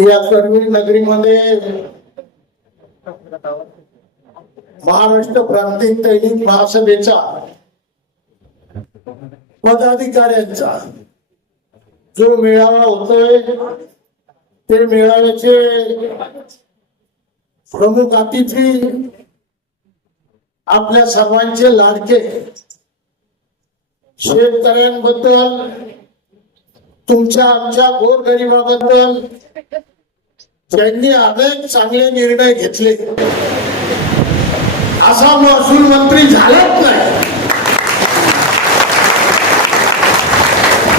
या करवीर नगरीमध्ये महाराष्ट्र प्रांतिक दैनिक महासभेचा पदाधिकाऱ्यांचा जो मेळावा होतोय ते मेळाव्याचे प्रमुख अतिथी आपल्या सर्वांचे लाडके शेतकऱ्यांबद्दल तुमच्या आमच्या गोरगरिबाबद्दल त्यांनी अनेक चांगले निर्णय घेतले असा महसूल मंत्री झालाच नाही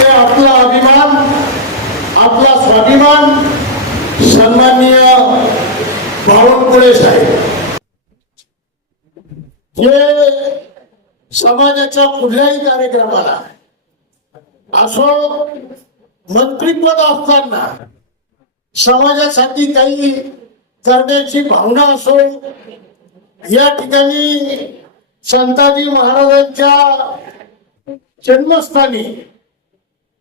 ते आपला अभिमान आपला स्वाभिमान सन्माननीय बावनकुळे साहेब हे समाजाच्या कुठल्याही कार्यक्रमाला असो मंत्रिपद असताना समाजासाठी काही करण्याची भावना असो या ठिकाणी संताजी महाराजांच्या जन्मस्थानी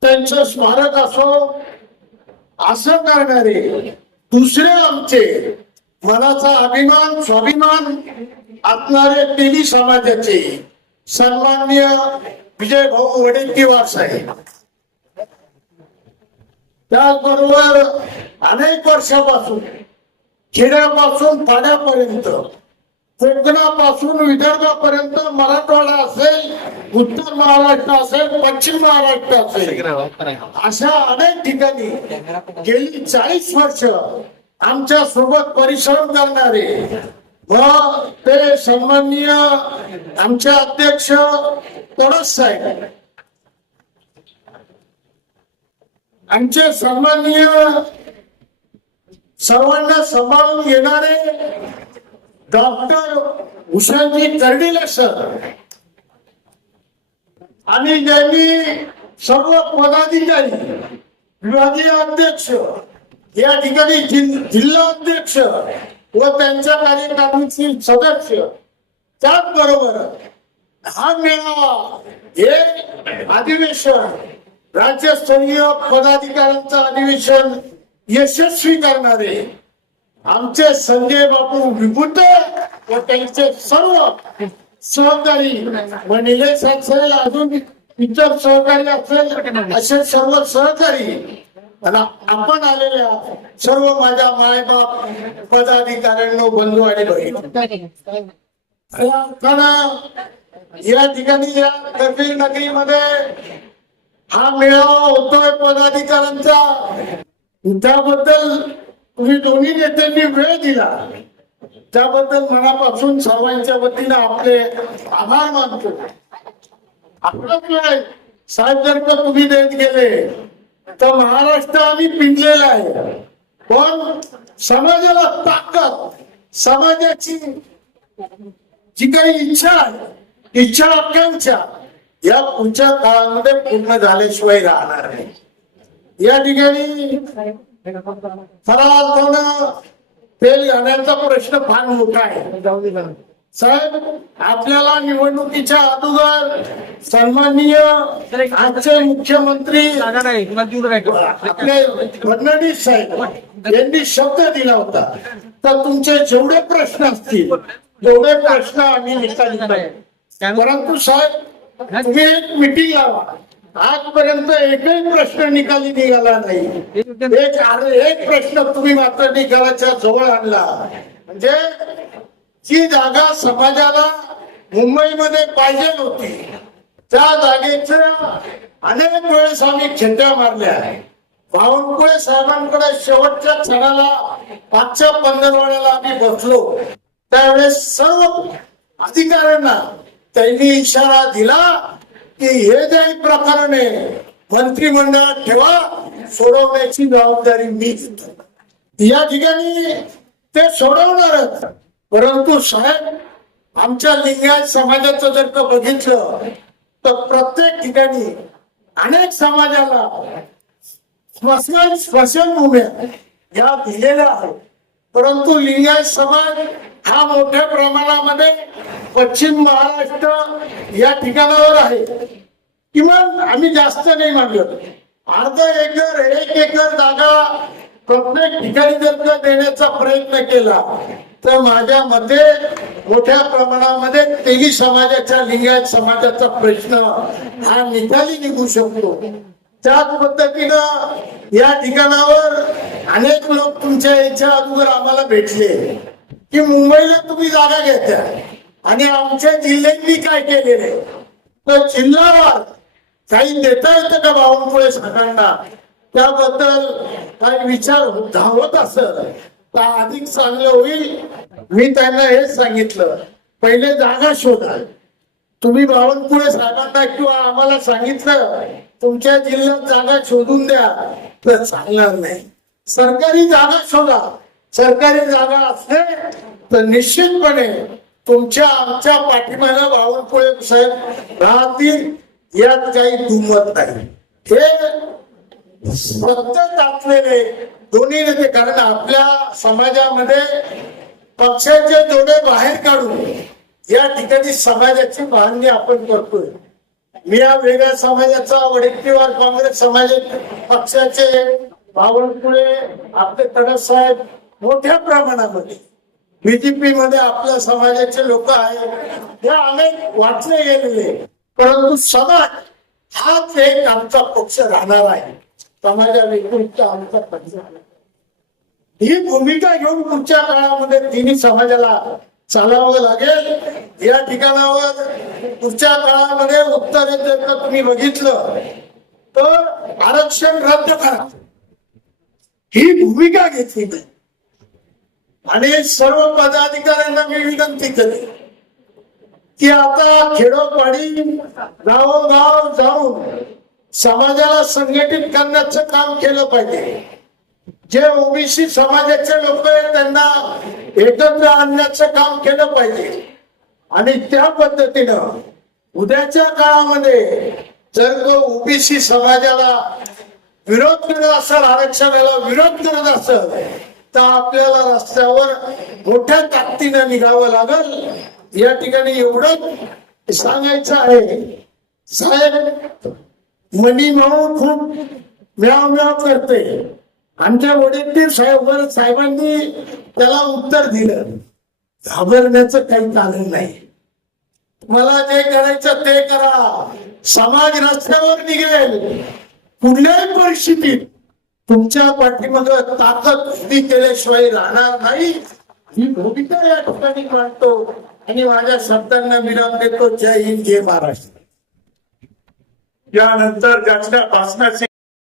त्यांचं स्मारक असो असं करणारे दुसरे आमचे मनाचा अभिमान स्वाभिमान असणारे तेली समाजाचे सन्माननीय विजय भाऊ वडेट्टीवार साहेब त्याचबरोबर अनेक वर्षापासून खेड्यापासून पाड्यापर्यंत कोकणापासून विदर्भापर्यंत मराठवाडा असेल उत्तर महाराष्ट्र असेल पश्चिम महाराष्ट्र असेल अशा अनेक ठिकाणी गेली 40 वर्ष आमच्या सोबत परिश्रम करणारे व ते सन्माननीय आमचे अध्यक्ष तोडस साहेब आमचे सन्माननीय सर्वांना सांभाळून घेणारे डॉक्टर भूषणजी कर्डिले सर आणि ज्यांनी सर्व पदाधिकारी विभागीय अध्यक्ष या ठिकाणी जिल्हा अध्यक्ष व त्यांच्या कार्यकारिणीचे सदस्य त्याचबरोबर हा मेळावा हे अधिवेशन राज्यस्तरीय पदाधिकाऱ्यांचं अधिवेशन यशस्वी करणारे आमचे संजय बापू विभूते व त्यांचे सर्व सहकारी व निलेश असेल अजून इतर सहकारी असेल असे सर्व सहकारी आपण आलेल्या सर्व माझ्या मायबाप पदाधिकाऱ्यांनो बंधू आणि बहीण या ठिकाणी या करवीर नगरीमध्ये हा मेळावा होतोय पदाधिकाऱ्यांचा त्याबद्दल तुम्ही दोन्ही नेत्यांनी वेळ दिला त्याबद्दल मनापासून सर्वांच्या वतीनं आपले आभार मानतो आपलाच वेळ साहेब जर का तुम्ही देत गेले तर महाराष्ट्र आम्ही पिंजलेला आहे पण समाजाला ताकद समाजाची जी काही इच्छा आहे इच्छा आकांक्षा या पुढच्या काळामध्ये पूर्ण झाल्याशिवाय राहणार नाही या ठिकाणी खरा तेल घालण्याचा प्रश्न फार मोठा आहे साहेब आपल्याला निवडणुकीच्या अगोदर सन्माननीय आजचे मुख्यमंत्री आपले फडणवीस साहेब यांनी शब्द दिला होता तर तुमचे जेवढे प्रश्न असतील तेवढे प्रश्न आम्ही निकाली परंतु साहेब तुम्ही एक मिटिंग लावा आजपर्यंत एकही प्रश्न निकाली निघाला नाही एक प्रश्न तुम्ही मात्र निकालाच्या जवळ आणला म्हणजे जी जागा समाजाला मुंबईमध्ये पाहिजे होती त्या जागेच्या अनेक वेळेस आम्ही खिंड्या मारल्या बावनकुळे साहेबांकडे शेवटच्या क्षणाला 5च्या पंधरवड्याला आम्ही बसलो त्यावेळेस सर्व अधिकाऱ्यांना त्यांनी इशारा दिला की हे जे प्रकरण आहे मंत्रिमंडळात ठेवा सोडवण्याची जबाबदारी मी घेतो या ठिकाणी ते सोडवणारच परंतु साहेब आमच्या लिंगायत समाजाचं जर का बघितलं तर प्रत्येक ठिकाणी अनेक समाजाला स्मशानभूम्या या दिलेल्या आहेत परंतु लिंगायत समाज हा मोठ्या प्रमाणामध्ये पश्चिम महाराष्ट्र या ठिकाणावर आहे किमान आम्ही जास्त नाही मागलो अर्धा एकर 1 एकर जागा प्रत्येक ठिकाणी जर का देण्याचा प्रयत्न केला तर माझ्या मते मोठ्या प्रमाणामध्ये तेली समाजाच्या लिंगायत समाजाचा प्रश्न हा निकाली निघू शकतो. त्याच पद्धतीनं या ठिकाणावर अनेक लोक तुमच्या याच्या अगोदर आम्हाला भेटले की मुंबईला तुम्ही जागा घेता आणि आमच्या जिल्ह्यांनी काय केलेले तर जिल्हावार काही देता येतं का बावनकुळे सरकारना त्याबद्दल काही विचार धावत असत तर अधिक चांगलं होईल. मी त्यांना हेच सांगितलं पहिले जागा शोधा. तुम्ही बावनकुळे साहेबांना किंवा आम्हाला सांगितलं तुमच्या जिल्ह्यात जागा शोधून द्या तर चालणार नाही. सरकारी जागा शोधा. सरकारी जागा असले तर निश्चितपणे तुमच्या आमच्या पाठीमागे बावनकुळे साहेब राहतील यात काही दुमत नाही. हे सतत असलेले दोन्ही नेते कारण आपल्या समाजामध्ये पक्षाचे जोडे बाहेर काढून या ठिकाणी समाजाची बांधणी आपण करतोय. मी या वेगळ्या समाजाचा वडेट्टीवार काँग्रेस समाज पक्षाचे बावनकुळे आपले तडस साहेब मोठ्या प्रमाणामध्ये बीजेपी मध्ये आपल्या समाजाचे लोक आहेत या अनेक वाचले गेलेले परंतु समाज हाच एक आमचा पक्ष राहणार आहे. समाजा व्यतिरिक्त आमचा पक्ष ही भूमिका घेऊन पुढच्या काळामध्ये तिन्ही समाजाला चालावं लागेल. या ठिकाणावर पुढच्या काळामध्ये उत्तर जर का तुम्ही बघितलं तर आरक्षण रद्द करा ही भूमिका घेतली नाही आणि सर्व पदाधिकाऱ्यांना मी विनंती केली की आता खेडोपाडी गावोगाव जाऊन समाजाला संघटित करण्याचं काम केलं पाहिजे. जे ओबीसी समाजाचे लोक आहेत त्यांना एकत्र आणण्याचं काम केलं पाहिजे आणि त्या पद्धतीनं उद्याच्या काळामध्ये जर को ओबीसी समाजाला विरोध करत असेल आरक्षणाला विरोध करत असेल तर आपल्याला रस्त्यावर मोठ्या ताकदीनं निघावं लागल. या ठिकाणी एवढं सांगायचं आहे साहेब मनी म्हणून खूप म्याव म्याव करते. आमच्या वडील साहेबांनी त्याला उत्तर दिलं घाबरण्याचं काही कारण नाही. मला जे करायचं ते करा. समाज रस्त्यावर निघेल. कुठल्याही परिस्थितीत तुमच्या पाठीमागं ताकद उभी केल्याशिवाय राहणार नाही ही भूमिका या ठिकाणी मांडतो आणि माझ्या शब्दांना विराम देतो. जय हिंद जय महाराष्ट्र. यानंतर ज्यांच्या भाषणाची